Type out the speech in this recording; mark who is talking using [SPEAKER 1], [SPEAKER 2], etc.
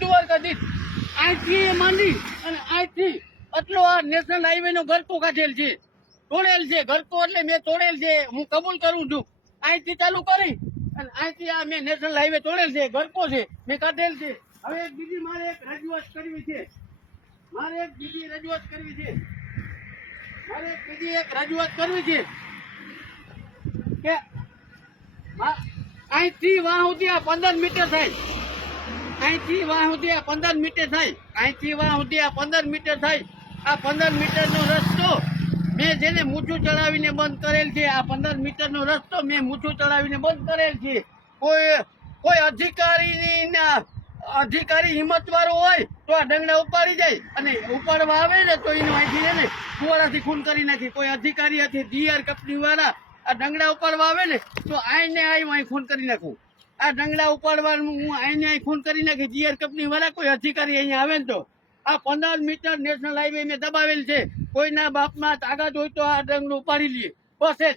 [SPEAKER 1] દ્વારકાધીશ. અને અહીંથી આટલો આ નેશનલ હાઈવે નો ગરકો કાઢેલ છે. તોડેલ છે. ગરકો એટલે મેં તોડેલ છે. હું કબૂલ કરું છું. અહીંથી ચાલુ કરી આ મેં નેશનલ હાઈવે તોડેલ છે. ગરકો છે. મેં કાઢેલ છે. હવે બીજી મારે એક રજૂઆત કરવી છે. મારે એક બીજી રજૂઆત કરવી છે. મારે બીજી એક રજૂઆત કરવી છે કે અહીંથી વાહ સુધી આ પંદર મીટર થાય અહીંથી વાહ સુધી આ પંદર મીટર થાય. અહીંથી વાહ સુધી આ પંદર મીટર થાય. આ પંદર મીટરનો રસ્તો મેં જેને મૂછું ચડાવીને બંધ કરેલ છે, આ પંદર મીટરનો રસ્તો મેં મૂછું ચડાવીને બંધ કરેલ છે. કોઈ કોઈ અધિકારીની અધિકારી હિંમતવાળો હોય તો આ ડંગડા ઉપાડી જાય. અને ઉપાડવા આવે ને તો એનો અહીંથી એને કુવાડાથી ખૂન કરી નાખી. કોઈ અધિકારી હતી ડીઆર કંપનીવાળા આ ડંગડા ઉપાડવા આવે ને તો આઈને આઈ અહીં ખૂન કરી નાખું. આ ડંગડા ઉપાડવાનું હું અહીંયા અહીં ખૂન કરી નાખી. જીઆર કંપની વાળા કોઈ અધિકારી અહીંયા આવે ને તો. આ પંદર મીટર નેશનલ હાઈવે મેં દબાવેલ છે. કોઈના બાપમાં તાકાત હોય તો આ ડંગડું ઉપાડી લઈએ બસ જ.